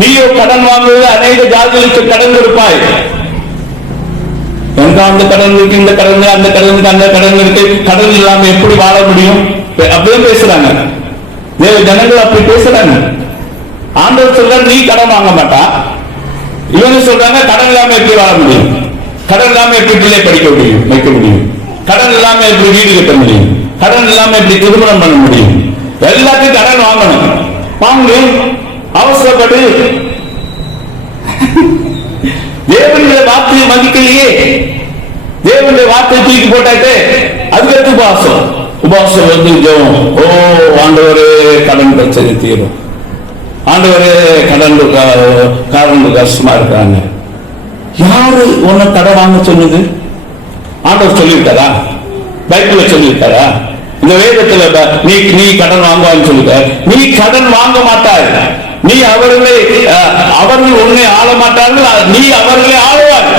நீயோ கடன் வாங்குவது அநேக ஜாதிகளுக்கு கடன் கொடுப்பாய். எந்த அந்த கடன் இருக்கு இந்த கடன் அந்த கடன் அந்த கடன் இருக்கு. கடன் இல்லாம எப்படி வாழ முடியும்? அப்படியே பேசுறாங்க. தேவ ஜனங்கள் அப்படி பேசுறாங்க. ஆண்டவர் சொல்ற நீ கடன் வாங்க மாட்டா. இவங்க சொல்றாங்க கடன் இல்லாம எப்படி வாழ முடியும்? கடன் இல்லாம எப்படி பிள்ளை படிக்க முடியும்? வைக்க முடியும். கடன் இல்லாம எப்படி வீடு கட்ட முடியும்? கடன் இல்லாம எப்படி திருமணம் பண்ண முடியும்? எல்லாத்தையும் கடன் வாங்கணும். வாங்க. அவசரப்படு. தேவனுடைய வார்த்தையை மதிக்கலையே தேவனுடைய வார்த்தையை தூக்கி போட்டாட்டு அதுக்கடுத்து உபாசம். உபாசம் வந்து ஜெபம் ஓ ஆண்டவரே கடன் பிரச்சனை தீரும் ஆண்டவரே கடன் காரணம் கஷ்டமா இருக்காங்க யாரு உன்னை கடன் வாங்க சொன்னது? ஆண்டவர் சொல்லிவிட்டாரா? பைக்கில் சொல்லிவிட்டாரா? இந்த வேதத்துல நீ நீ கடன் வாங்குவான்னு சொல்லுங்க. நீ கடன் வாங்க மாட்டாய். நீ அவர்களை அஹ், அவர்கள் உன்னை ஆள மாட்டார்கள். நீ அவர்களை ஆளுவாய்.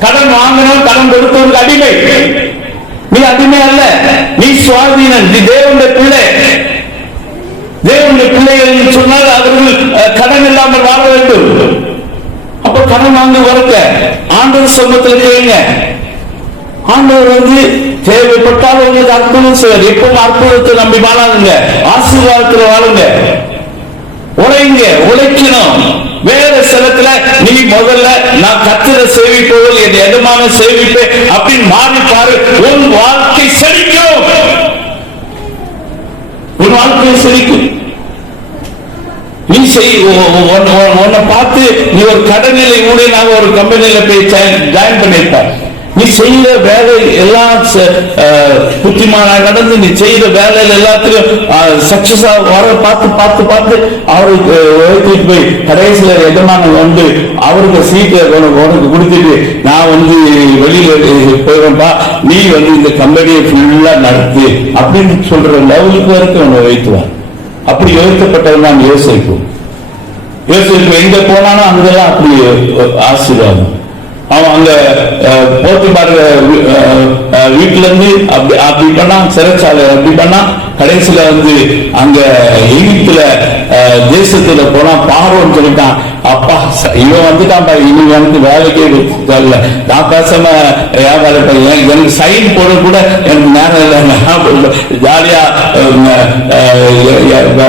கடன் வாங்கணும் கடன் கொடுத்தவனுக்கு அடிமை. நீ அடிமை அல்ல. நீ சுவாதீனன். நீ தேவனுடைய பிள்ளை. தேவனுடைய பிள்ளைகள் என்று சொன்னால் அவர்கள் கடன் இல்லாமல் வாழ வேண்டும். அப்ப கடன் வாங்க வரக்க ஆண்டவர் சமூகத்தில் கேளுங்க ஆண்டவர் வந்து தேவைப்பட்டால் உங்களுக்கு அற்புதம் செய்வார். எப்பவும் அற்புதத்தை நம்பி வாழாதுங்க. ஆசீர்வாதத்தில் வாழுங்க. உழைங்க உழைக்கணும். வேற சிலத்துல நீ முதல்ல நான் கத்திர சேவிப்பவள் என் எதமான சேவிப்பேன் அப்படின்னு மாறி பாரு உன் வாழ்க்கை செழிக்கும். உன் வாழ்க்கையை செழிக்கும். நீ செய் உன்னை பார்த்து நீ ஒரு கடநிலை ஊழியனாக ஒரு கம்பெனியில போய் ஜாயின் பண்ணிருப்பார் நீ செய்த வேலை எல்லாம் புத்திமானா நடந்து நீ செய்த வேலையில எல்லாத்துலயும் சக்சஸ் வர பார்த்து பார்த்து பார்த்து அவருக்கு உழைத்துட்டு போய் கடைசியில எஜமானன் வந்து அவருக்கு சீட்டை உனக்கு கொடுத்துட்டு நான் வந்து வெளியில போயிடும்பா நீ வந்து இந்த கம்பெனியை ஃபுல்லா நடத்து அப்படின்னு சொல்ற லெவலுக்கு வரைக்கும் உன்னை வைத்துவார் அப்படி யோசிக்கப்பட்டவன் தான் யோசிப்பு. யோசிப்பு எங்க போனாலும் அங்கெல்லாம் அப்படி ஆசீர்வாதம். அவன் அங்க அஹ், போட்டு வீட்டுல இருந்து அப்படி அப்படி பண்ணா சிறைச்சாலை அப்படி பண்ணா கடைசியில வந்து அங்க எகிப்துல தேசத்துல போனா பார்வோன்னு சொல்லிட்டான். அப்பா ச- இவன் வந்துட்டான் இனி வந்து வேலைக்கே தெரியல நான் பேசாம வியாபாரம் எனக்கு சைன் போட கூட எனக்கு நேரம் இல்லை. நான் ஜாலியா அஹ்,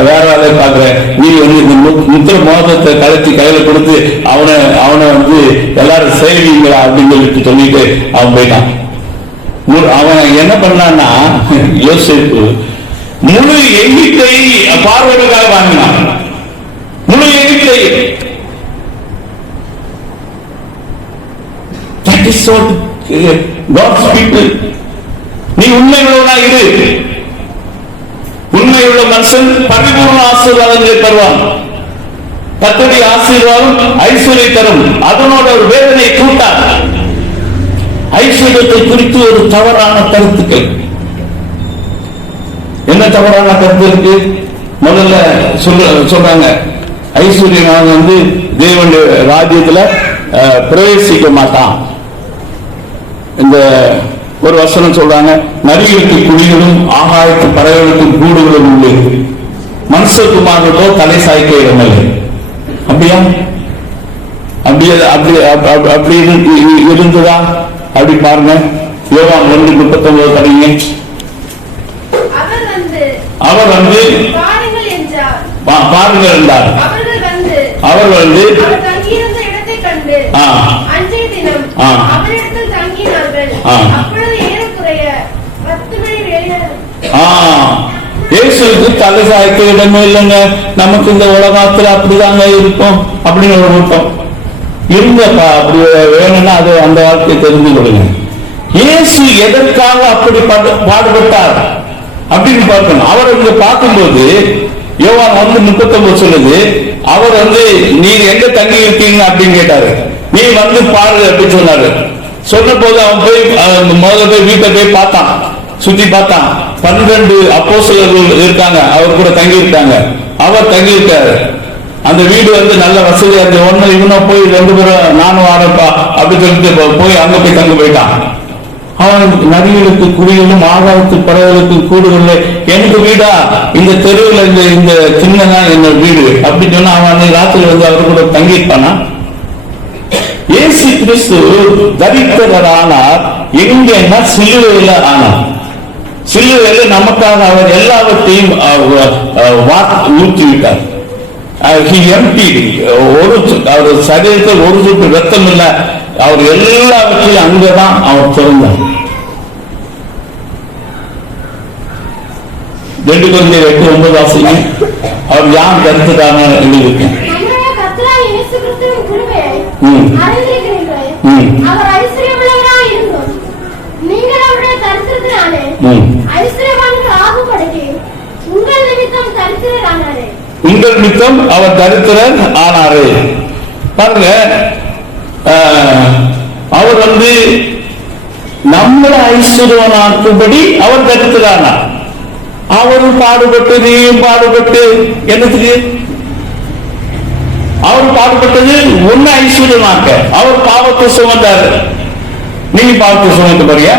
வேற வேலையை பாக்குறேன் நீ வந்து இந்த முத்திர மோதத்தை கலத்தி கையில கொடுத்து அவனை அவனை வந்து எல்லாரும் செய்வீங்களா அப்படின்னு சொல்லிட்டு சொல்லிட்டு அவன் போயிட்டான். அவன் என்ன பண்ணான்னா யோசிப்பு முழு எண்ணிக்கை பார்வைக்காக வாங்கினான். முழு எண்ணிக்கை. That is what நீ உண்மை உள்ளவனா இரு. உண்மை உள்ள மனுஷன் பரிபூர்ண ஆசீர்வாதங்களை தருவான். கத்தடி ஆசீர்வாதம் ஐஸ்வர்யை தரும். அதனோட ஒரு வேதனை கூட்டார். ஐஸ்வர்யத்தை குறித்து ஒரு தவறான கருத்துக்கள். என்ன தவறான கருத்து இருக்கு? முதல்ல சொல்ல சொல்றாங்க. ஐஸ்வர்யனாக வந்து தேவனுடைய ராஜ்யத்துல பிரவேசிக்க மாட்டான். இந்த ஒரு வசனம் சொல்றாங்க நரிகளுக்கு குழிகளும் ஆகாயத்து பறவைகளுக்கும் கூடுகளும் உண்டு. மனுஷகுமாரோ தலை சாய்க்க இடமில்லை. அப்படியா? அப்படி அப்படி அப்ப- அப்படி இரு- இரு- இருந்ததா? அப்படி பாருங்க. ஒன்று முப்பத்தொன்பது படிங்க. அவர் வந்து அவர் வந்து பாருங்கள் என்றார். அவர்கள் வந்து அவர் வந்து இயேசுவுக்கு தலை சாய்க்க இடமே இல்லைங்க. நமக்கு இந்த உலகத்துல அப்படிதாங்க இருக்கும் அப்படின்னு ஒரு கூட்டம் இருங்கப்பா அப்படி வேணும்னா அது அந்த வார்த்தையை தெரிந்து கொள்ளுங்க இயேசு எதற்காக அப்படி பாடு- பாடுபட்டார்? அப்படின்னு பார்க்கணும். அவர் இங்க பார்க்கும்போது யோவான் வந்து முப்பத்தொன்பது சொல்லுது அவர் வந்து நீர் எங்க தங்கி இருக்கீங்க அப்படின்னு கேட்டாரு. நீ வந்து பாரு அப்படின்னு சொன்னாரு. சொன்ன போது அவன் போய் முதல்ல போய் வீட்டை போய் பார்த்தான். சுத்தி பார்த்தான். பன்னிரண்டு அப்போஸ்தலர்கள் இருக்காங்க. அவர் கூட தங்கி இருக்காங்க அவர் தங்கி இருக்காரு அந்த வீடு வந்து நல்ல வசதியா இருந்த ஒண்ணு இவனும் போய் ரெண்டு பேரும் நானும் ஆரப்பா அப்படி சொல்லிட்டு போய் அங்க போய் தங்க போயிட்டான். அவன் நதிகளுக்கு குடிகளும் ஆகாயத்து பறவைகளுக்கு கூடுகள்ல எனக்கு வீடா? இந்த தெருவுல இந்த இந்த சின்னதான் என்னோட வீடு? அப்படின்னு சொன்னா அவன் அன்னைக்கு ராத்திரி வந்து தங்கியிருப்பானா? இயேசு கிறிஸ்து தரித்திரரானார் எங்கன்னா சிலுவையில ஆனார். சிலுவையில நமக்காக அவர் எல்லாவற்றையும் அஹ், ஊற்றி விட்டார் ஒரு அவர் சரீரத்தில் ஒரு சொட்டு ரத்தம் இல்ல. அவர் எல்லாவற்றையும் அங்கதான் அவர் பிறந்தார் ரெண்டு கொஞ்சம் எட்டு ஒன்பது வாசிங்க அவர் யார் கருத்துக்கான எழுதியிருக்கேன் அவர் ஐஸ்வர்யமுள்ளவராய் இருந்தும், நீங்கள் அவருடைய தரித்திரத்தினாலே ம். ஐஸ்வர்யவான்கள் ஆகும்படிக்கு உங்கள் நிமித்தம் தரித்திரரானாரே. உங்கள் நிமித்தம் அவர் தரித்திரர் ஆனாரு. பாருங்க அவர் வந்து நம்மளை ஐஸ்வர்யவனாக்கும்படி அவர் தரித்திரானார் அவர் பாடுபட்டு நீயும் பாடுபட்டு என்னத்துக்கு? அவர் பாடுபட்டது ஒன்னு ஐஸ்வர்யமாக்க. அவர் பாவத்தை சுமந்தாரு. நீங்க பாவத்தை சுமந்து பாருங்க.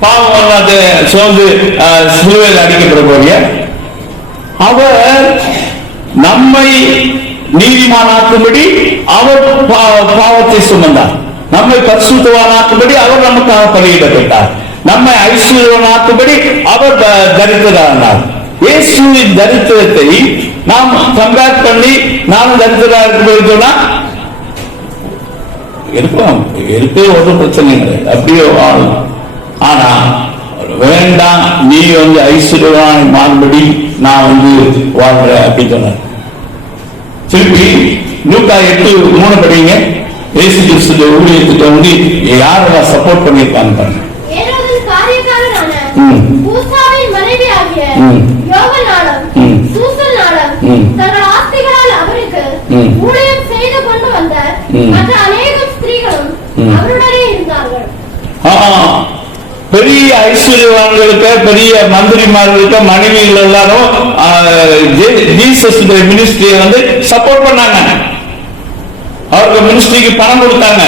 பாவம் அது சுமந்து ஆஹ், சிலுவையில் அடிக்கப்பட போறிய அவர் நம்மை நீதிமானாக்கும்படி அவர் பா- பாவத்தை சுமந்தார். நம்மை பரிசுத்தவானாக்கும்படி அவர் நமக்காக பலியிடப்பட்டார். நம்மை ஐஸ்வர்யவனாக்கும்படி அவர் த- இயேசுவின் தரித்திரத்தை நாம் கம்பேர் பண்ணி நானும் தரித்திரா இருக்கும்போது சொன்னா இருக்கலாம் இருக்கு ஒரு பிரச்சனை இல்லை. அப்படியே வாழலாம் ஆனா வேண்டாம் நீ வந்து ஐஸ்வர்யவான் மாறுபடி நான் வந்து வாழ்றேன் அப்படின்னு சொன்னார். திருப்பி நூக்கா எட்டு மூணு படிங்க. ஏசு கிறிஸ்து ஊழியத்துக்கு வந்து யாரெல்லாம் சப்போர்ட் பண்ணியிருக்காங்க பாருங்க. பெரிய ஐஸ்வர்யவான்களுக்கு பெரிய மந்திரிமார்களுக்கு மனைவிகள் எல்லாரும் ஜீசஸ் மினிஸ்ட்ரியை வந்து சப்போர்ட் பண்ணாங்க. அவருக்கு மினிஸ்ட்ரிக்கு பணம் கொடுத்தாங்க.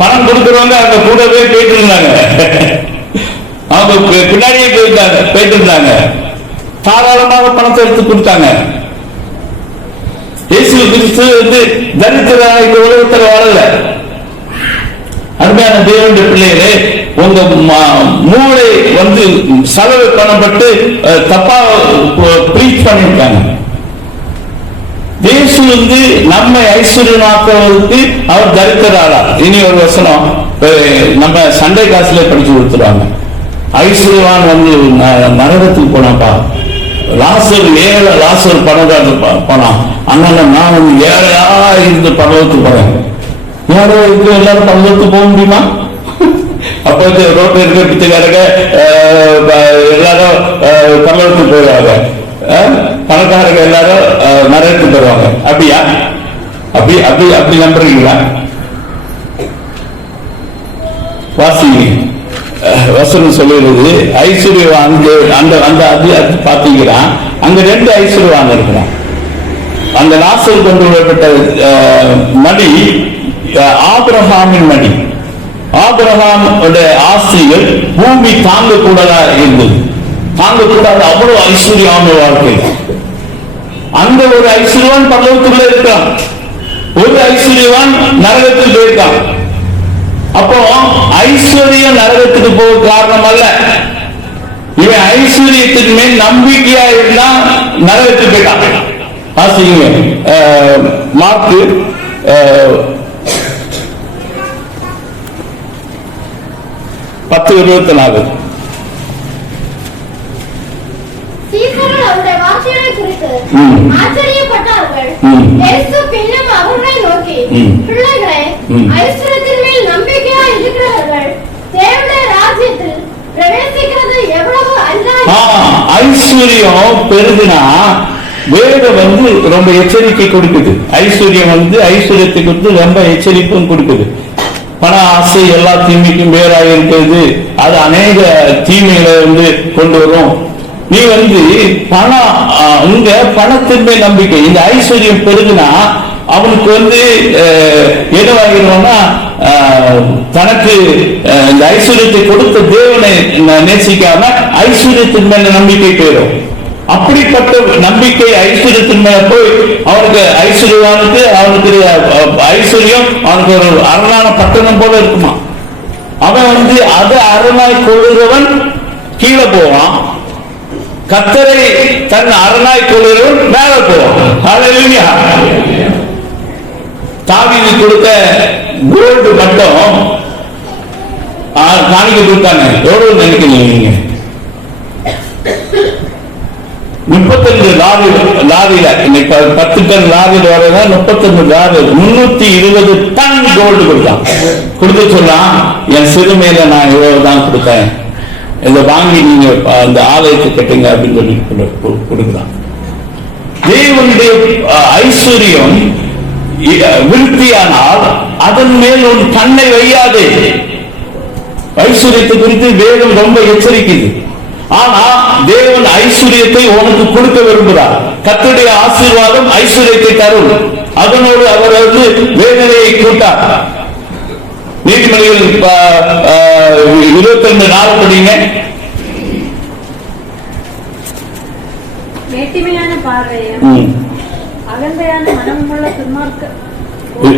பணம் கொடுக்கறவங்க அங்க கூடவே போயிட்டு இருந்தாங்க அவங்க பின்னாடியே போயிருந்தாங்க போயிட்டு இருந்தாங்க தாராளமாக பணத்தை எடுத்து கொடுத்தாங்க. இயேசு கிறிஸ்து வந்து தரித்திர இந்த உலகத்தில் வாழல. அருமையான தேவனுடைய பிள்ளைகளே உங்க மூளை வந்து செலவு பண்ணப்பட்டு தப்பா ப்ரீச் பண்ணிருக்காங்க இயேசு வந்து நம்மை ஐஸ்வர்யமாக்குவதற்கு அவர் தரித்திராளா இனி ஒரு வசனம் நம்ம சண்டை காசுல படிச்சு கொடுத்துருவாங்க. ஐஸ்வர்யவான் வந்து ந- நரகத்துக்கு போனாப்பா லாசர் ஏழை லாசர் பணக்காரத்து போனான். அதனால நான் வந்து ஏழையா இருந்து பணத்துக்கு போறேன். யாரோ இருக்கு எல்லாரும் பணத்துக்கு போக முடியுமா? அப்போது ரோட்ல இருக்க பிச்சைக்காரங்க அஹ், எல்லாரும் அஹ், போயிடுவாங்க. அஹ், பணக்காரங்க எல்லாரும் அஹ், போயிடுவாங்க. அப்படியா? அப்படி அப்படி அப்படி நம்புறீங்களா? வாசிங்க. அஹ், வசனம் சொல்லுகிறது ஐஸ்வர்யவான் அங்க அந்த அந்த அதிகாரத்தை பார்த்தீங்கன்னா அங்க ரெண்டு ஐஸ்வர்யவான் இருக்கிறான். அந்த நாசல் கொண்டு வரப்பட்ட மணி ஆபிரஹாமின் அஹ், ஆபிரகாம் ஆசைகள் பூமி தாங்கக்கூடதா இருந்தது. தாங்கக்கூடாது அவ்வளவு ஐஸ்வர்யமான வாழ்க்கை. அந்த ஒரு ஐஸ்வர்யவான் பல்லவத்துக்குள்ள இருக்கான். ஒரு ஐஸ்வர்யவான் நரகத்தில் போயிருக்கான். அப்போ ஐஸ்வர்யம் நரகத்துக்கு போக காரணம் அல்ல இவன் ஐஸ்வர்யத்தின் மேல் நம்பிக்கையா இருந்தா நரகத்துக்கு போயிட்டான். வாசிங்க அஹ், மார்க்கு அஹ், பத்து இருபத்தி நாலு சீசர்கள் அவருடைய வார்த்தைகளை குறித்து ம். ஆச்சரியப்பட்டார்கள் ம். இயேசு பின்னும் அவர்களை நோக்கி ம். பிள்ளைகளே ம். ஐஸ்வர்யத்தின் மேல் நம்பிக்கையா இருக்கிறவர்கள் தேவனுடைய ராஜ்யத்தில் பிரவேசிக்கிறது எவ்வளவு ஆ, அரிதாய் ஐஸ்வர்யம் பெருகுனா வேதம் வந்து ரொம்ப எச்சரிக்கை கொடுக்குது. ஐஸ்வர்யம் வந்து ஐஸ்வர்யத்தை குறித்து ரொம்ப எச்சரிப்பும் கொடுக்குது. பண ஆசை எல்லா தீமைக்கும் வேறாக இருக்கிறது அது அநேக தீமைகளை வந்து கொண்டு வரும். நீ வந்து பணம் உங்க பணத்தின்மை நம்பிக்கை இந்த ஐஸ்வர்யம் பெருகுனா அவனுக்கு வந்து அஹ், என்னவாகிடும்னா தனக்கு இந்த ஐஸ்வர்யத்தை கொடுத்த தேவனை நேசிக்காம ஐஸ்வர்யத்தின் மேல நம்பிக்கை போயிடும். நம்பிக்கை ஐஸ்வர்யத்தின் மேல போய் அவனுக்கு அவனுக்கு ஐஸ்வர்யவானுக்கு அவனுக்கு ஐஸ்வர்யம் அவனுக்கு ஒரு அரணான பட்டணம் போல இருக்குமா? அவன் வந்து அது அரணாய் கொள்கிறவன் கீழே போவான். கத்தரை தன் அரணாய் கொள்கிறவன் மேல போவான். ஹalleluya கொடுத்த கோல்டு மட்டும் காணிக்க கொடுத்தாங்க எவ்வளவு நினைக்கிறீங்க நீங்க? முப்பத்தஞ்சு லாரி லாரியில இன்னைக்கு பத்து டன் லாரியில் வரதா முப்பத்தஞ்சு லாரி முன்னூத்தி இருபது டன் கோல்டு கொடுத்தான். கொடுத்து சொன்னான் என் சிறுமையில நான் இவ்வளவு தான் கொடுத்தேன். இதை வாங்கி நீங்க அந்த ஆலயத்தை கட்டுங்க அப்படின்னு சொல்லி கொடுக்கலாம் கொடுக்குறான். தேவனுடைய அஹ், ஐஸ்வர்யம் விருத்தியானால் அதன் மேல் உன் கண்ணை வையாதே. ஐஸ்வர்யத்தை குறித்து வேதம் ரொம்ப எச்சரிக்குது ஆனா தேவன் ஐஸ்வர்யத்தை உனக்கு கொடுக்க விரும்புகிறார். கர்த்தருடைய ஆசீர்வாதம் ஐஸ்வர்யத்தை தரும். அதனோடு அவர் வந்து வேதனையை கூட்டார். நீதிமொழிகள் இருபத்தி ரெண்டு நாள் படிங்க.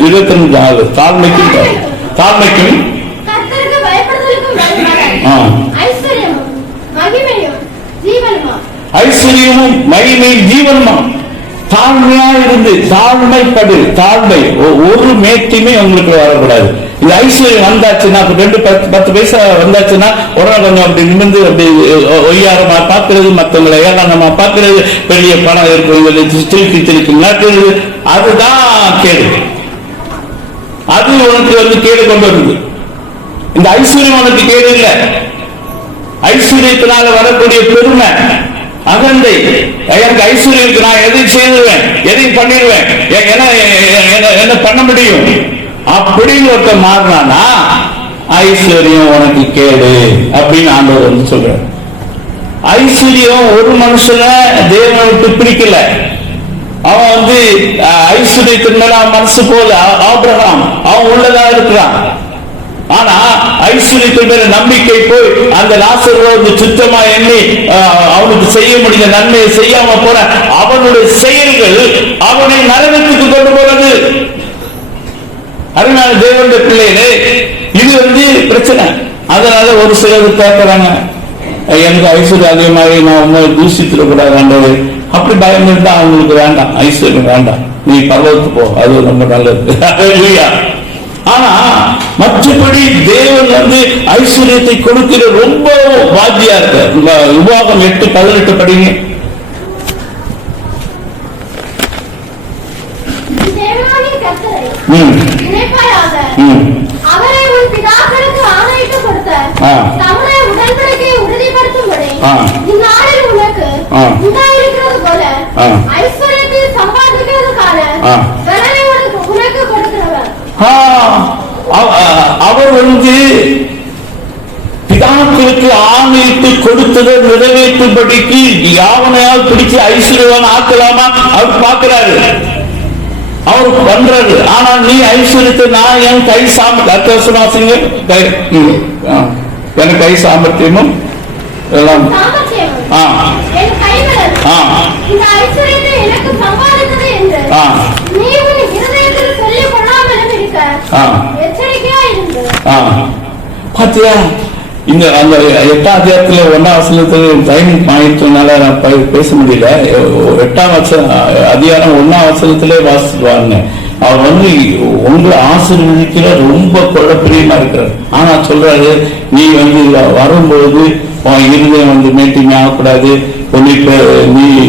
இருபத்தி ரெண்டு நாள் தாழ்மைக்கும் தாழ்மைக்கும் கர்த்தருக்கு பயப்படுதலுக்கும் நடுவாக ஆ. ஐஸ்வர்யமும் மகிமையும் ஜீவனுமா ஐஸ்வர்யமும் மகிமை ஜீவன்மா தாழ்மையா இருந்து தாழ்மைப்படு தாழ்மை. ஒரு மேட்டியுமே உங்களுக்கு வரக்கூடாது. இந்த ஐஸ்வர்யம் வந்தாச்சுன்னா அப்ப ரெண்டு பத்து பத்து பைசா வந்தாச்சுன்னா உடனே கொஞ்சம் அப்படி நிமிர்ந்து அப்படி ஒய்யாரமா பாக்குறது மத்தவங்களை ஏளனமா பாக்குறது பெரிய பணம் இருக்கிறவங்களை திருப்பி திருப்பி நாட்டுறது அதுதான் கேடு. அது உனக்கு வந்து கேடு கொண்டு வருது. இந்த ஐஸ்வர்யம் உனக்கு கேடு இல்லை. ஐஸ்வர்யத்தினால வரக்கூடிய பெருமை. அகந்தை. எனக்கு ஐஸ்வர்யத்துக்கு நான் எதையும் செய்துவேன் எதையும் பண்ணிடுவேன். என்ன என்ன- என்ன பண்ண முடியும்? அப்படின்னு ஒருத்தன் மாறினானா ஐஸ்வர்யம் உனக்கு கேடு அப்படின்னு ஆண்டவர் வந்து சொல்றார். ஐஸ்வர்யம் ஒரு மனுஷனை தேவனை விட்டு பிடிக்கல அவன் வந்து ஐஸ்வர்யத்தின் மேல அவன் மனசு போல ஆ- ஆபிரகாம் அவன் உள்ளதா இருக்கிறான். ஆனா ஐஸ்வர்யத்தின் மேல நம்பிக்கை போய் அந்த லாசர்வை வந்து சுத்தமா எண்ணி அவனுக்கு செய்ய முடிஞ்ச நன்மையை செய்யாம போற அவனுடைய செயல்கள் அவனை நரகத்துக்கு கொண்டு போறது அதனால தேவனுடைய பிள்ளைகளே இது வந்து பிரச்சனை. அதனால ஒரு சிலர் கேட்கறாங்க எனக்கு ஐஸ்வர்யம் அதிகமாக நான் உண்மை தூசித்திடக்கூடாது வேண்டது அப்படி பயம் இருந்தா அவங்களுக்கு வேண்டாம். ஐஸ்வர்யம் வேண்டாம். நீ பர்வத்துக்கு போ. அது ரொம்ப நல்லது. ஆனா மற்றபடி தேவன் வந்து ஐஸ்வர்யத்தை கொடுக்கிற ரொம்ப வாத்தியா இருக்கு உபாகம் எட்டு பதினெட்டு படிங்க. தேவனாகிய அவர் வந்து பிதாக்களுக்கு ஆணையிட்டு கொடுத்ததை நிறைவேற்றும்படிக்கு யாவனையால் பிடிச்சு ஐஸ்வர்யவான் ஆக்கலாமா? அவர் பார்க்கிறாரு. அவர் பண்றாரு. ஆனா நீ ஐஸ்வர்யத்தை நான் என் கை சாம அத்தியாவசமாசிங்க. எனக்கு கை சாமர்த்தியமும் எல்லாம். ஆ. என் ஆ. ஆ. பாத்தியா இந்த அந்த எட்டாம் அதிகாரத்துல ஒன்னாம் வசனத்துல டைம் ஆயிடுச்சதுனால நான் பேச முடியல. எட்டாம் வச அதிகாரம் ஒன்னாம் வசனத்திலே வாசிப்பாருங்க. அவர் வந்து உங்களை ஆசீர்வதிக்கிற ரொம்ப கொள்ளப்பிரியமா இருக்கிறார். ஆனா சொல்றாரு நீ வந்து வரும்போது இருதயம் வந்து மீட்டிங் ஆகக்கூடாது. உன்னிட்டு நீ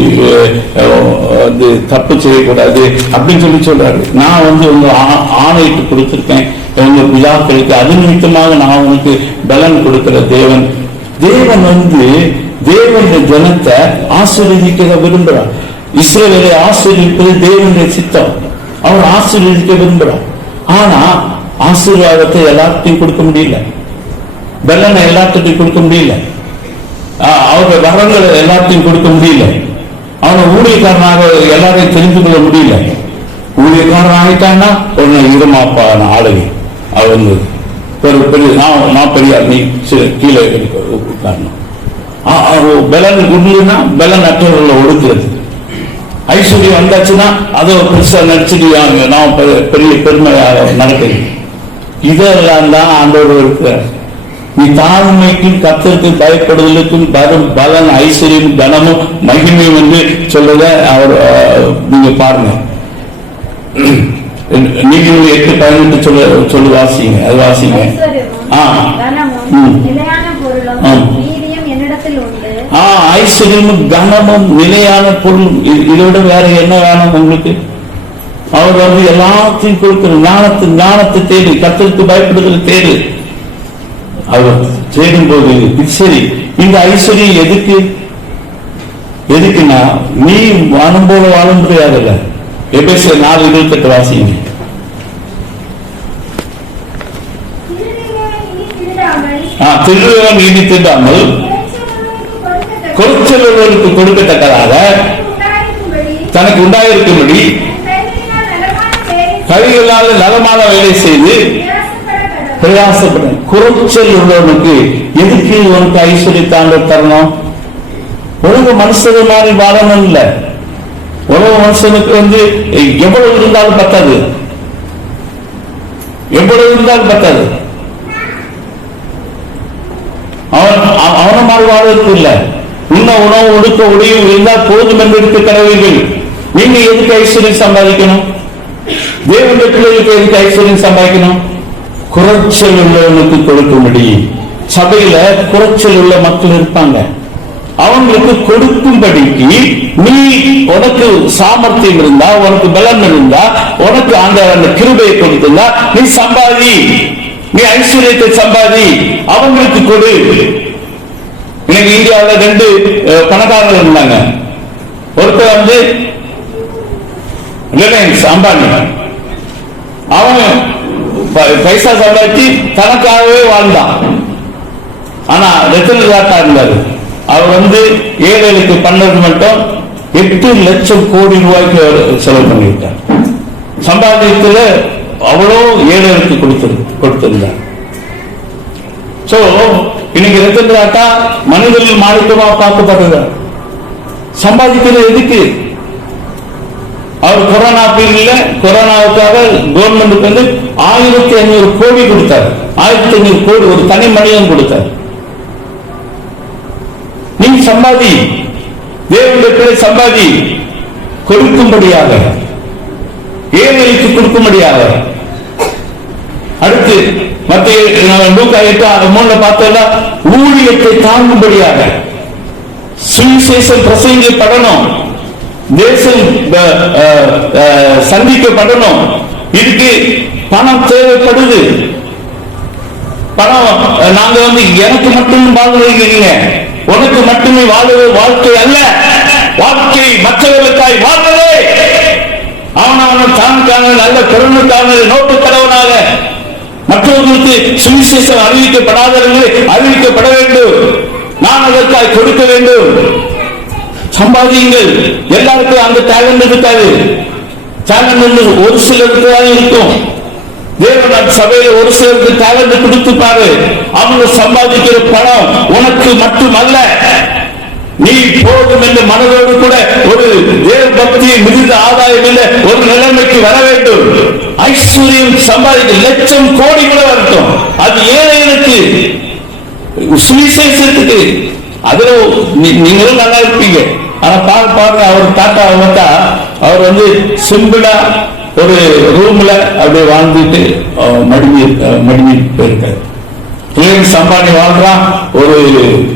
அஹ், வந்து தப்பு செய்யக்கூடாது அப்படின்னு சொல்லி சொல்றாரு. நான் வந்து உங்க ஆ- ஆணையிட்டு கொடுத்திருக்கேன். உங்க பிதாக்களுக்கு அது நிமித்தமாக நான் உனக்கு பலன் கொடுக்கிற தேவன். தேவன் வந்து தேவனுடைய ஜனத்தை ஆசீர்வதிக்க விரும்புறார். இஸ்ரவேலை ஆசீர்விப்பது தேவனுடைய சித்தம். அவர் ஆசீர்வதிக்க விரும்புறார். ஆனா ஆசீர்வாதத்தை எல்லாத்தையும் கொடுக்க முடியல. பலனை எல்லாத்துக்கும் கொடுக்க முடியல. ஆஹ் அவருடைய வரங்களை எல்லாத்தையும் கொடுக்க முடியல. அவனை ஊழியக்காரனாக எல்லாரையும் தெரிந்து கொள்ள முடியல. ஊழியக்காரன் ஆகிட்டான்னா உடனே இருமாப்பா ஆளுகை அவங்க பெரு பெரிய நான் நான் பெரிய நீ கீழே இருக்க- உட்காரணும். ஆ, ஆ, ஓ, பலன் குண்டுனா பலன் அற்றவர்களை ஒடுக்கிறது. ஐஸ்வர்யம் வந்தாச்சுன்னா அதை பெருசா நடிச்சுட்டு நான் பெரிய பெருமையாக நடக்குது. இதெல்லாம் தான் ஆண்டோடு இருக்கிறார் நீ தாழ்மைக்கும் கத்தருக்கு பயப்படுதலுக்கும் வரும் பலன் ஐஸ்வர்யம் கனமும் மகிமையும் என்று சொல்றத அவர் நீங்க பாருங்க நீங்க எட்டு பதினெட்டு சொல்ல சொல்லி வாசிங்க அது வாசிங்க ஆ. கனமும் ம். நிலையான பொருளும் ஆ. ஐஸ்வர்யமும் கனமும் நிலையான பொருள் இ- இதை விட வேற என்ன வேணும் உங்களுக்கு அவர் வந்து எல்லாத்தையும் கொடுக்கிற ஞானத்து ஞானத்தை தேடு கத்தருக்கு பயப்படுதல் தேடு அவர் செய்யும் போது சரி. இந்த ஐஸ்வர்யம் எதுக்கு? எதுக்குன்னா நீ வானம் போல வாழ முடியாதுல்ல எபேசிய நாலு இருபத்தெட்டு வாசிங்க. திருடினேன் இனி திருடாமல், ஆ நீதி கொடுக்கத்தக்கதாக தனக்கு உண்டாயிருக்கும்படி என் நலமான வேலை கைகளால் நலமான வேலை செய்து பிரயாசப்படும். குறைச்சல் உள்ளவனுக்கு எதுக்கு உனக்கு ஐஸ்வர்யத்தாண்ட தரணும்? உலக மனுஷங்க மாதிரி வாழணும் இல்ல. உலக மனுஷனுக்கு வந்து எவ்வளவு இருந்தாலும் பத்தாது. எவ்வளவு இருந்தாலும் பத்தாது. அவன் அவன மாதிரி வாழ்றது இல்ல. உண்ண உணவு உடுக்க உடையும் இருந்தால் போதும் என்று எடுத்து கடவுள்கள் நீங்க எதுக்கு ஐஸ்வர்யம் சம்பாதிக்கணும்? தேவனுடைய பிள்ளைகளுக்கு எதுக்கு ஐஸ்வர்யம் சம்பாதிக்கணும்? குறைச்சல் உள்ளவனுக்கு கொடுக்கும்படி. சபையில குறைச்சல் உள்ள மக்கள் இருப்பாங்க. அவங்களுக்கு கொடுக்கும்படிக்கு நீ உனக்கு சாமர்த்தியம் இருந்தா உனக்கு பலம் இருந்தா உனக்கு அந்த அந்த கிருபையை கொடுத்திருந்தா நீ சம்பாதி. நீ ஐஸ்வர்யத்தை சம்பாதி. அவங்களுக்கு கொடு. எனக்கு இந்தியாவில் ரெண்டு பணக்காரர்கள் இருந்தாங்க. ஒருத்தர் வந்து ரிலையன்ஸ் அம்பானி. அவன் பைசா சம்பாதிச்சு தனக்காகவே வாழ்ந்தான். ஆனா ரத்தன டாட்டா இருந்தார் அவர் வந்து ஏழைகளுக்கு பன்னெண்டு மட்டும் எட்டு லட்சம் கோடி ரூபாய்க்கு அவர் செலவு பண்ணிவிட்டார். சம்பாதியத்தில் அவ்வளோ ஏழைகளுக்கு கொடுத்து கொடுத்திருந்தார். சோ இன்னைக்கு ரத்தன டாட்டா மனிதர்கள் மாணிக்கமா பார்க்கப்படுறார் சம்பாதிக்கிறது எதுக்கு? அவர் கொரோனா பீரியட்ல கொரோனாவுக்காக கவர்மெண்ட்டுக்கு வந்து ஆயிரத்தி ஐநூறு கோடி கொடுத்தார். ஆயிரத்தி ஐநூறு கோடி ஒரு தனி மனிதன் கொடுத்தார். நீ சம்பாதி. தேவனுடைய சம்பாதி. கொடுக்கும்படியாக. ஏழைக்கு கொடுக்கும்படியாக? அடுத்து மத்திய லூக்கா எட்டு ஆறு மூணுல பார்த்தோம்னா ஊழியத்தை தாங்கும்படியாக. சுவிசேஷம் பிரசங்கிக்கப்படணும். தேசம் சந்திக்கப்படணும். இதுக்கு பணம் தேவைப்படுது. பணம் நாங்க வந்து எனக்கு மட்டும் வாழ்றீங்க உனக்கு மட்டுமே வாழ்வது வாழ்க்கை அல்ல. வாழ்க்கை மற்றவர்களுக்காய் வாழ்வதே. அவனவன் தானுக்கான நல்ல பெருமைக்கான நோட்டு கடவுனாக மற்றவர்களுக்கு சுவிசேஷம் அறிவிக்கப்படாதவர்களை அறிவிக்கப்பட வேண்டும். நான் அதற்காக கொடுக்க வேண்டும். சம்பாதியுங்கள். எல்லாருக்கும் அந்த டேலண்ட் இருக்காது டேலண்ட் ஒரு சிலருக்கு தான் இருக்கும். தேவநாட் சபையில ஒரு சிலருக்கு டேலண்ட் கொடுத்துப்பாரு. அவங்க சம்பாதிக்கிற பணம் உனக்கு மட்டுமல்ல. நீ போகும் என்ற மனதோடு கூட ஒரு தேவ பக்தி மிகுந்த ஆதாயம் இல்ல ஒரு நிலைமைக்கு வர வேண்டும். ஐஸ்வர்யம் சம்பாதிக்க லட்சம் கோடி கூட வரட்டும். அது ஏழைகளுக்கு சுவிசேஷத்துக்கு. அதுல நீ- நீங்களும் நல்லா இருப்பீங்க. ஆனா பால் பாருங்க அவர் தாத்தா பார்த்தா அவர் வந்து சிம்பிளா ஒரு ரூம்ல அப்படியே வாழ்ந்துட்டு அஹ், மடிவி போயிருக்காரு. பிள்ளைங்க சம்பாதி வாழ்றான் ஒரு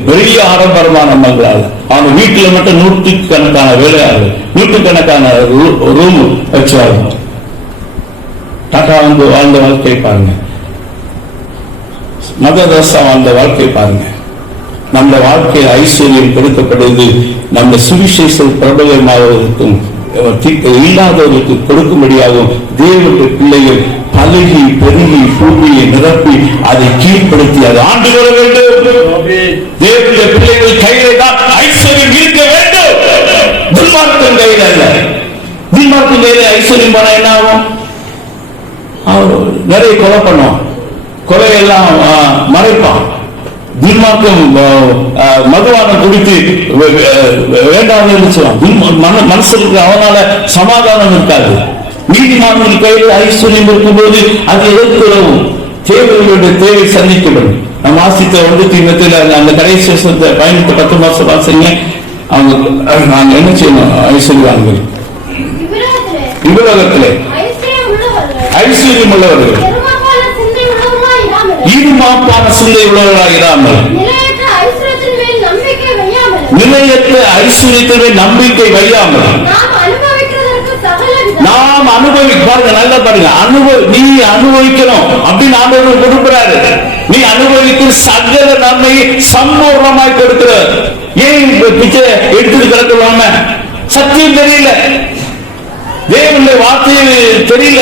பெரிய ஆடம்பரமான மங்களால் அவங்க வீட்டுல மட்டும் நூற்றுக்கணக்கான வேலையாளர் நூற்றுக்கணக்கான ரூம் வச்சு வாழ்றான் டாட்டா வந்து வாழ்ந்த வாழ்க்கை பாருங்க. மதரசா வாழ்ந்த வாழ்க்கை பாருங்க. நம்ம வாழ்க்கையில் ஐஸ்வர்யம் கொடுக்கப்படுது நம்ம சுவிசேஷ பிரபலமாவதற்கும் இல்லாதவர்களுக்கு கொடுக்கும்படியாகவும் தேவனுடைய பிள்ளைகள் பழகி பெருகி பூமியை நிரப்பி அதை கீழ்ப்படுத்தி அதை ஆண்டு வர வேண்டும். தேவனுடைய பிள்ளைகள் கையில தான் ஐஸ்வர்யம் இருக்க வேண்டும். துன்மார்க்கம் கையில் அல்ல. துன்மார்க்கம் கையில ஐஸ்வர்யம் போனா என்ன ஆகும்? அவர் நிறைய கொலை பண்ணுவான். கொலையெல்லாம் ஆ, மறைப்பான். துன்மார்க்கம் மதுவானம் குடித்து வேண்டாம் இருந்துச்சுவான் மன மனசுக்கு அவனால சமாதானம் இருக்காது. நீதிமான்கள் கையில் ஐஸ்வர்யம் இருக்கும்போது அது எதற்கு உதவும்? தேவைகளுடைய தேவை சந்திக்கப்படும். நம்ம வாசித்த ஒன்று தீமத்தில் அந்த கடைசி வருஷத்தை பயணித்த பத்து மாசம் வாசிங்க. அவங்க நாங்க என்ன செய்யணும்? ஐஸ்வர்யான்கள் இவ்வுலகத்திலே ஐஸ்வர்யம் உள்ளவர்கள் ஐஸ்வர்யம் உள்ளவர்கள் பெருமக்கள சிந்தை உள்ளவர்களாய் இராமல் ஈடுமாப்பான சிந்தை உள்ளவர்களாக இராமல். நிலையற்ற ஐஸ்வர்யத்தின் நம்பிக்கை வையாமல். நாம் அனுபவி பாருங்க நல்லா பாருங்க. அனுபவ நீ அனுபவிக்கணும் அப்படின்னு ஆண்டவர் கொடுக்கிறாரு. நீ அனுபவிக்கிற சகல நன்மை சம்பூர்ணமாய் கொடுக்கிறார் ஏன் பிச்சை எடுத்துட்டு கிடக்கலாம சத்தியம் தெரியல. தேவனுடைய வார்த்தை தெரியல.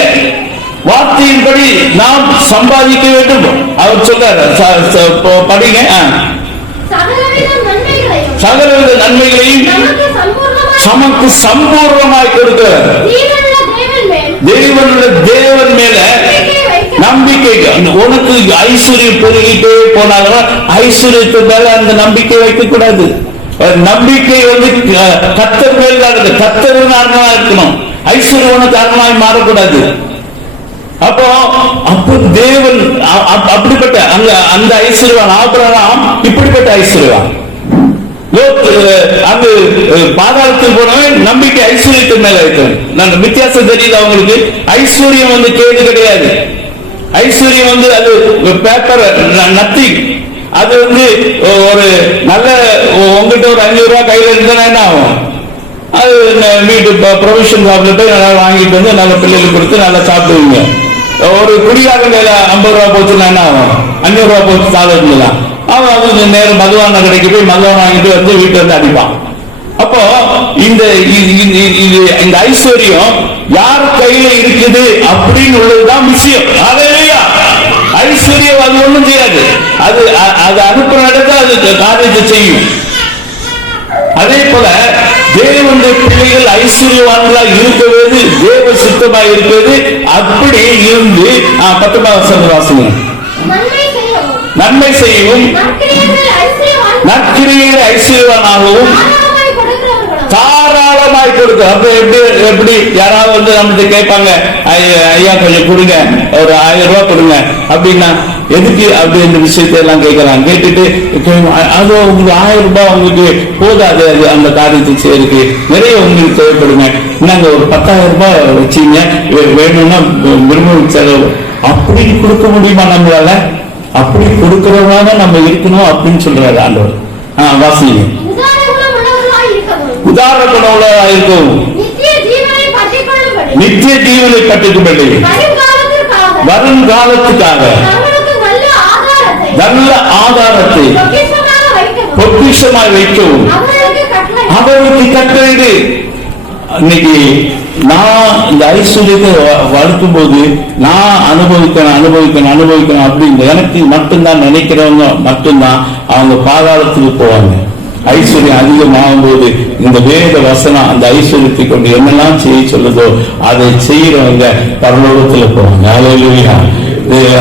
வார்த்தையின்படி நாம் சம்பாதிக்க வேண்டும். அவர் சொல்றாரு படிங்க. சகலவித நன்மைகளையும் நமக்கு சம்பூர்ணமாய் சமக்கு சம்பூர்ணமாய் கொடுக்கிறார் ஜீவனுள்ள தேவன் மேல் தேவனுடைய தேவன் மேல நம்பிக்கை உனக்கு ஐஸ்வர்யம் பெருகிட்டே போனாலும் ஐஸ்வர்யத்து மேல அந்த நம்பிக்கை வைக்க கூடாது நம்பிக்கை வந்து அஹ், கர்த்தர் மேல் தான் இருக்கு. கத்தர் அரணா இருக்கணும். ஐஸ்வர்யம் உனக்கு அரணாய் மாறக்கூடாது. அப்போ அப்போ தேவன் அப்படிப்பட்ட அந்த அந்த ஐஸ்வர்வான் ஆபரணம் இப்படிப்பட்ட ஐஸ்வர்வான் லோத், அஹ், பாதாளத்துக்கு போனவன் நம்பிக்கை ஐஸ்வர்யத்தின் மேல இருக்கிறேன் நான் வித்தியாசம் தெரியுது அவங்களுக்கு ஐஸ்வர்யம் வந்து கேடு கிடையாது. ஐஸ்வர்யம் வந்து அது பேப்பர் நத்திங் அது வந்து ஒரு நல்ல உங்ககிட்ட ஒரு அஞ்சூறு ரூபா கையில இருந்தா என்ன ஆகும்? அது வீட்டு ப்ரொவிஷன் ஷாப்ல போய் நல்லா வாங்கிட்டு வந்து நல்ல பிள்ளைகளுக்கு கொடுத்து நல்லா சாப்பிடுவீங்க. ஒரு குடிகாரன் கையில ஐம்பது ரூபா போச்சுன்னா என்ன ஆகும்? அஞ்சூறு ரூபா போச்சு சாலை அவன் வந்து நேரம் மதுவான கடைக்கு போய் மதுவான வாங்கிட்டு வந்து வீட்டுல வந்து அடிப்பான். அப்போ இந்த இது- இது- இந்த ஐஸ்வர்யம் யார் கையில இருக்குது அப்படின்னு உள்ளதுதான் விஷயம். அதையா ஐஸ்வர்யம் அது ஒண்ணும் செய்யாது. அது அது அனுப்புற இடத்துல அது காரியத்தை செய்யும். அதே போல தேவனுடைய பிள்ளைகள் ஐஸ்வர்யவான்களா இருக்கிறது தேவ சித்தமா இருக்கிறது அப்படி இருந்து பத்தொன்பதாம் வசனம் நன்மை செய்யவும். நன்மை செய்யவும். நற்கிரியைகள் ஐஸ்வர்யவான். நற்கிரியை ஐஸ்வர்யவானாகவும் கொடுக்கிறவர்களும். தாராளமாய் கொடுக்க அப்ப எப்படி எப்படி யாராவது வந்து நம்மகிட்ட கேட்பாங்க ஐயா கொஞ்சம் கொடுங்க ஒரு ஆயிரம் ரூபாய் கொடுங்க அப்படின்னா எதுக்கு அப்படி இந்த விஷயத்தை எல்லாம் கேட்கலாம்? கேட்டுட்டு அது உங்களுக்கு ஆயிரம் ரூபாய் உங்களுக்கு போதாது அது அந்த காரியத்தை செய்யறதுக்கு. நிறைய உங்களுக்கு தேவைப்படுங்க. நாங்க ஒரு பத்தாயிரம் ரூபாய் வச்சீங்க வேணும்னா மிருகம் செலவு. அப்படி கொடுக்க முடியுமா நம்மளால? அப்படி கொடுக்கிறவங்க நம்ம இருக்கணும் அப்படின்னு சொல்றாரு ஆண்டவர். ஆஹ் வாசிங்க. உதாரண குணவுள்ளவராக இருக்கவும் நித்திய ஜீவனை பற்றிக்கும்படி வரும் காலத்துக்காக நல்ல ஆதாரத்தை. பொக்கிஷமாய் வைக்கவும். அவருக்கு கட்டளையிடு. இன்னைக்கு நான் இந்த ஐஸ்வர்யத்தை வளர்க்கும் போது நான் அனுபவிக்கணும் அனுபவிக்கணும் அனுபவிக்கணும் அப்படின்னு எனக்கு மட்டும்தான் நினைக்கிறவங்க மட்டும்தான் அவங்க பாதாளத்துக்கு போவாங்க. ஐஸ்வர்யம் அதிகமாகும் போது இந்த வேத வசனம் அந்த ஐஸ்வர்யத்தை கொண்டு என்னெல்லாம் செய்ய சொல்லுதோ அதை செய்யறவங்க பரலோகத்துல போவாங்க. ஹalleluya.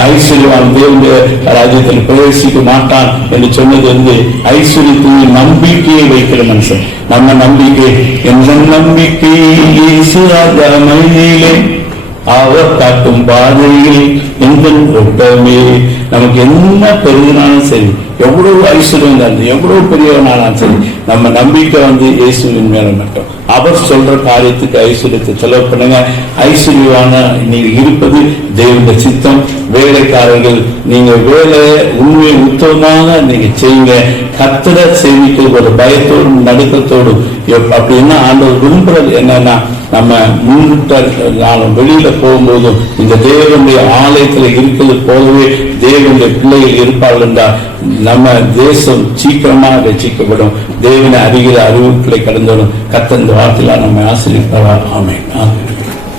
ஐஸ்வர்யவான் தேவனுடைய ராஜ்யத்தில் பிரவேசிக்க மாட்டான் என்று சொன்னது வந்து ஐஸ்வர்யத்தின் நம்பிக்கையை வைக்கிற மனுஷன். நம்ம நம்பிக்கை எந்த நம்பிக்கை அவர் காட்டும் பாதையில் எங்கள் எப்பவுமே நமக்கு என்ன பெருகினாலும் சரி எவ்வளவு ஐஸ்வர்யம் இருந்தாலும் எவ்வளவு பெரியவனாலும் சரி நம்ம நம்பிக்கை வந்து இயேசுவின் மேல மட்டும். அவர் சொல்ற காரியத்துக்கு ஐஸ்வர்யத்தை செலவு பண்ணுங்க. ஐஸ்வர்யமான நீங்க இருப்பது தெய்வ சித்தம். வேலைக்காரர்கள் நீங்க வேலையை உண்மை உத்தமமாக நீங்க செய்யுங்க. கத்திர சேமிக்க ஒரு பயத்தோடும் நடுக்கத்தோடும். அப்படின்னா ஆண்டவர் விரும்புறது என்னன்னா நம்ம முன்னிட்ட நாளும் வெளியில போகும்போதும் இந்த தேவனுடைய ஆலயத்தில் இருக்கிறது போலவே தேவனுடைய பிள்ளைகள் இருப்பார்கள் என்றால் நம்ம தேசம் சீக்கிரமா ரசிக்கப்படும் தேவனை அறிகிற அறிவுகளை கடந்தோடும் கத்தந்த வார்த்தையில நம்ம ஆசிரியர் ஆமே ஆமே